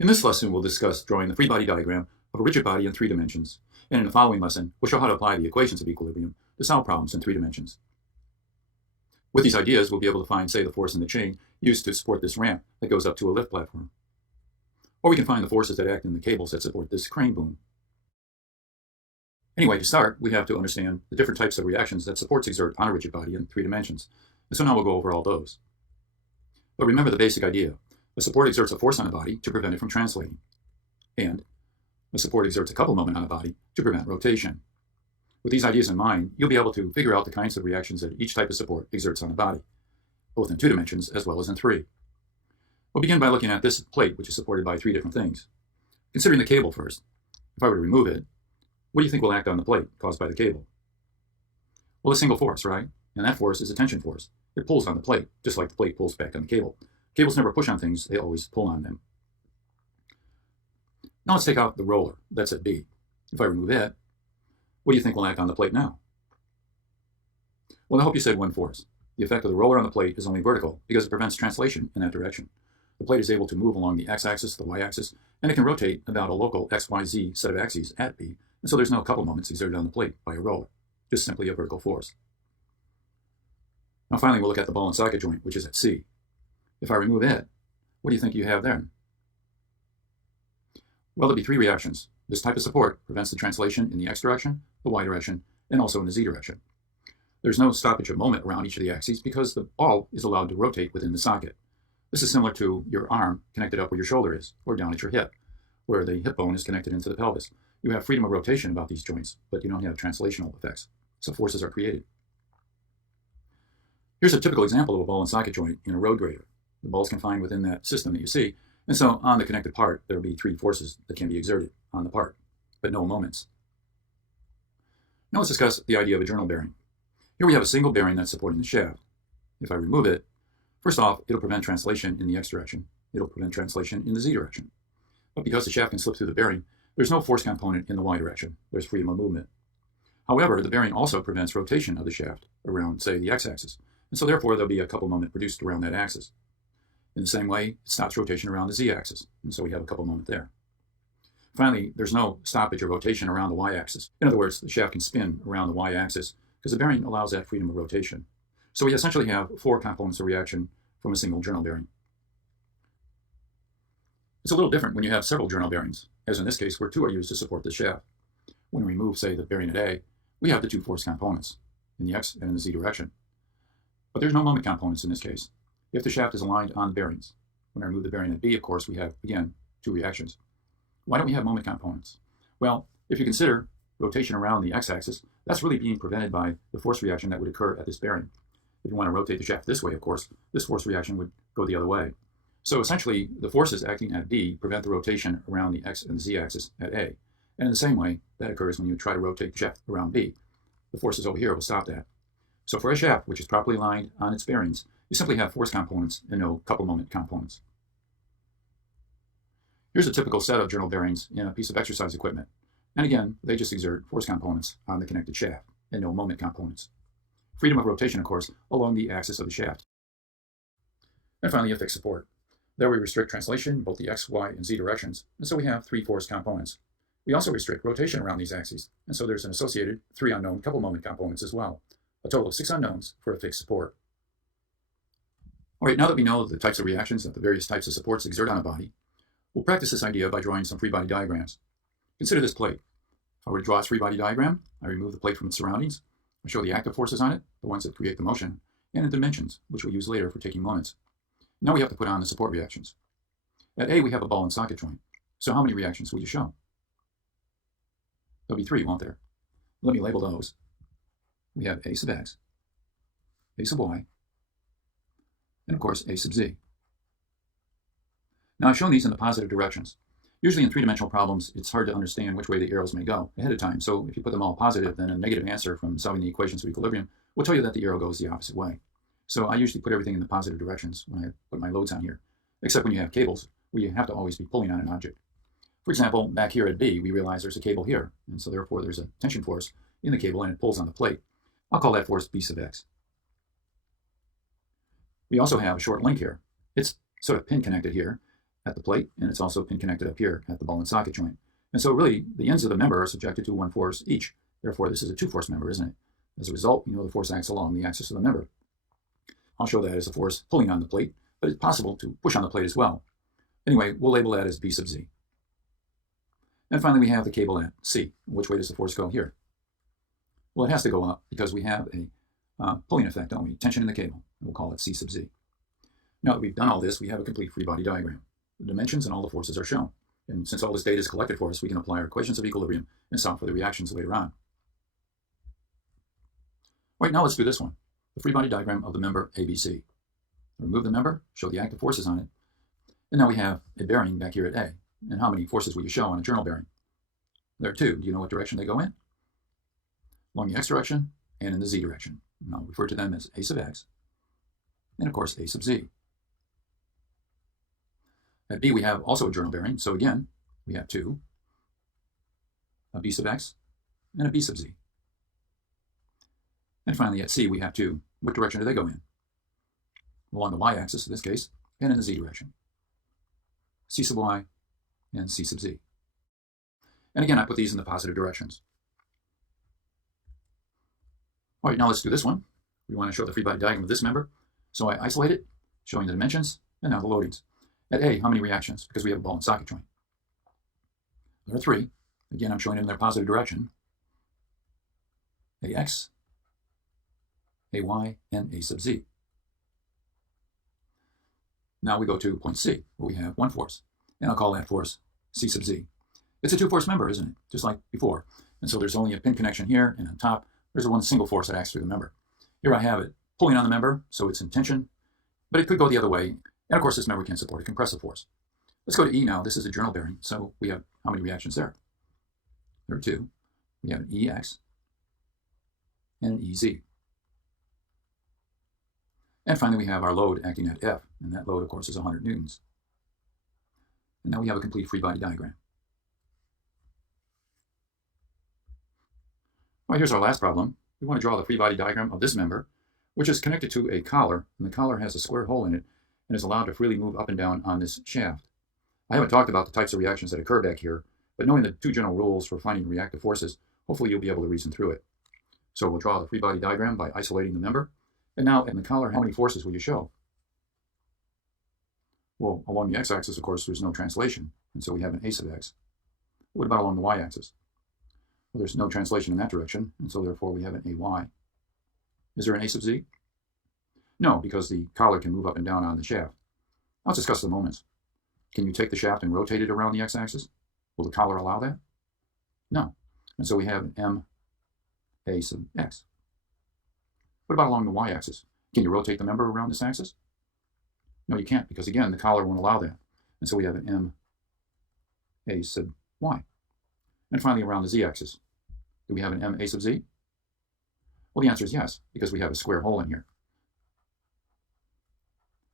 In this lesson, we'll discuss drawing the free body diagram of a rigid body in 3 dimensions, and in the following lesson, we'll show how to apply the equations of equilibrium to solve problems in 3 dimensions. With these ideas, we'll be able to find, say, the force in the chain used to support this ramp that goes up to a lift platform. Or we can find the forces that act in the cables that support this crane boom. Anyway, to start, we have to understand the different types of reactions that supports exert on a rigid body in 3 dimensions. And so now we'll go over all those. But remember the basic idea. A support exerts a force on a body to prevent it from translating. And a support exerts a couple moment on a body to prevent rotation. With these ideas in mind, you'll be able to figure out the kinds of reactions that each type of support exerts on a body, both in 2 dimensions as well as in 3. We'll begin by looking at this plate, which is supported by 3 different things. Considering the cable first, if I were to remove it, what do you think will act on the plate caused by the cable? Well, a single force, right? And that force is a tension force. It pulls on the plate, just like the plate pulls back on the cable. Cables never push on things, they always pull on them. Now let's take out the roller, that's at B. If I remove it, what do you think will act on the plate now? Well, I hope you said one force. The effect of the roller on the plate is only vertical because it prevents translation in that direction. The plate is able to move along the x-axis, the y-axis, and it can rotate about a local x-y-z set of axes at B, and so there's no couple moments exerted on the plate by a roller, just simply a vertical force. Now finally, we'll look at the ball and socket joint, which is at C. If I remove it, what do you think you have there? Well, there'll be 3 reactions. This type of support prevents the translation in the x direction, the y direction, and also in the z direction. There's no stoppage of moment around each of the axes because the ball is allowed to rotate within the socket. This is similar to your arm connected up where your shoulder is, or down at your hip, where the hip bone is connected into the pelvis. You have freedom of rotation about these joints, but you don't have translational effects, so forces are created. Here's a typical example of a ball and socket joint in a road grader. The ball is confined within that system that you see, and so on the connected part, there will be 3 forces that can be exerted on the part, but no moments. Now let's discuss the idea of a journal bearing. Here we have a single bearing that's supporting the shaft. If I remove it, first off, it'll prevent translation in the x direction. It'll prevent translation in the z direction. But because the shaft can slip through the bearing, there's no force component in the y direction. There's freedom of movement. However, the bearing also prevents rotation of the shaft around, say, the x-axis, and so therefore there'll be a couple moment produced around that axis. In the same way, it stops rotation around the z-axis, and so we have a couple moment there. Finally, there's no stoppage or rotation around the y-axis. In other words, the shaft can spin around the y-axis because the bearing allows that freedom of rotation. So we essentially have 4 components of reaction from a single journal bearing. It's a little different when you have several journal bearings, as in this case where 2 are used to support the shaft. When we remove, say, the bearing at A, we have the 2 force components, in the x and in the z direction. But there's no moment components in this case, if the shaft is aligned on the bearings. When I remove the bearing at B, of course, we have, again, 2 reactions. Why don't we have moment components? Well, if you consider rotation around the x-axis, that's really being prevented by the force reaction that would occur at this bearing. If you want to rotate the shaft this way, of course, this force reaction would go the other way. So essentially, the forces acting at B prevent the rotation around the x and the z-axis at A. And in the same way, that occurs when you try to rotate the shaft around B. The forces over here will stop that. So for a shaft which is properly aligned on its bearings, you simply have force components and no couple moment components. Here's a typical set of journal bearings in a piece of exercise equipment. And again, they just exert force components on the connected shaft and no moment components. Freedom of rotation, of course, along the axis of the shaft. And finally, a fixed support. There we restrict translation in both the x, y, and z directions, and so we have 3 force components. We also restrict rotation around these axes, and so there's an associated 3 unknown couple moment components as well. A total of 6 unknowns for a fixed support. All right, now that we know the types of reactions that the various types of supports exert on a body, we'll practice this idea by drawing some free body diagrams. Consider this plate. If I were to draw a free body diagram, I remove the plate from its surroundings. I show the active forces on it, the ones that create the motion, and the dimensions, which we'll use later for taking moments. Now we have to put on the support reactions. At A, we have a ball and socket joint. So how many reactions will you show? There'll be 3, won't there? Let me label those. We have A sub x, A sub y, and of course A sub z. Now I've shown these in the positive directions. Usually in 3-dimensional problems, it's hard to understand which way the arrows may go ahead of time, so if you put them all positive, then a negative answer from solving the equations of equilibrium will tell you that the arrow goes the opposite way. So I usually put everything in the positive directions when I put my loads on here, except when you have cables, where you have to always be pulling on an object. For example, back here at B, we realize there's a cable here, and so therefore there's a tension force in the cable and it pulls on the plate. I'll call that force B sub x. We also have a short link here. It's sort of pin connected here, at the plate, and it's also pin connected up here at the ball and socket joint. And so really, the ends of the member are subjected to 1 force each. Therefore, this is a 2-force member, isn't it? As a result, you know the force acts along the axis of the member. I'll show that as a force pulling on the plate, but it's possible to push on the plate as well. Anyway, we'll label that as B sub Z. And finally, we have the cable at C. Which way does the force go here? Well, it has to go up because we have a pulling effect, don't we? Tension in the cable. We'll call it C sub Z. Now that we've done all this, we have a complete free body diagram. The dimensions and all the forces are shown. And since all this data is collected for us, we can apply our equations of equilibrium and solve for the reactions later on. All right, now let's do this one. The free body diagram of the member ABC. Remove the member, show the active forces on it. And now we have a bearing back here at A. And how many forces will you show on a journal bearing? There are 2. Do you know what direction they go in? Along the X direction and in the Z direction. And I'll refer to them as A sub X and, of course, A sub Z. At B, we have also a journal bearing. So again, we have 2, a B sub X and a B sub Z. And finally, at C, we have 2. What direction do they go in? Along the Y-axis, in this case, and in the Z direction. C sub Y and C sub Z. And again, I put these in the positive directions. All right, now let's do this one. We want to show the free body diagram of this member. So I isolate it, showing the dimensions, and now the loadings. At A, how many reactions? Because we have a ball and socket joint. There are 3. Again, I'm showing them in their positive direction. AX, AY, and A sub Z. Now we go to point C, where we have 1 force. And I'll call that force C sub Z. It's a 2-force member, isn't it? Just like before. And so there's only a pin connection here, and on top, there's a 1 single force that acts through the member. Here I have it pulling on the member, so it's in tension, but it could go the other way. And of course, this member can support a compressive force. Let's go to E now. This is a journal bearing, so we have how many reactions there? There are 2. We have an EX and an EZ. And finally, we have our load acting at F, and that load, of course, is 100 newtons. And now we have a complete free body diagram. All right, here's our last problem. We want to draw the free body diagram of this member, which is connected to a collar, and the collar has a square hole in it and is allowed to freely move up and down on this shaft. I haven't talked about the types of reactions that occur back here, but knowing the 2 general rules for finding reactive forces, hopefully you'll be able to reason through it. So we'll draw the free body diagram by isolating the member. And now in the collar, how many forces will you show? Well, along the x-axis, of course, there's no translation, and so we have an A sub x. What about along the y-axis? Well, there's no translation in that direction, and so therefore we have an AY. Is there an A sub z? No, because the collar can move up and down on the shaft. I'll discuss the moments. Can you take the shaft and rotate it around the x-axis? Will the collar allow that? No. And so we have an M A sub x. What about along the y-axis? Can you rotate the member around this axis? No, you can't, because again, the collar won't allow that. And so we have an M A sub y. And finally, around the z-axis, do we have an M A sub z? Well, the answer is yes, because we have a square hole in here.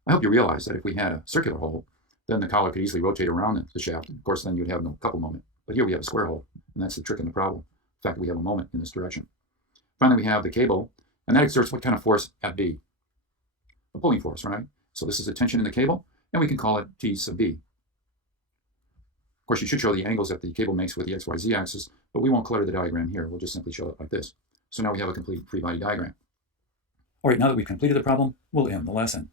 I hope you realize that if we had a circular hole, then the collar could easily rotate around the shaft. Of course, then you'd have no couple moment. But here we have a square hole, and that's the trick in the problem. The fact that we have a moment in this direction. Finally, we have the cable, and that exerts what kind of force at B? A pulling force, right? So this is a tension in the cable, and we can call it T sub B. Of course, you should show the angles that the cable makes with the XYZ axis, but we won't clutter the diagram here. We'll just simply show it like this. So now we have a complete free body diagram. All right, now that we've completed the problem, we'll end the lesson.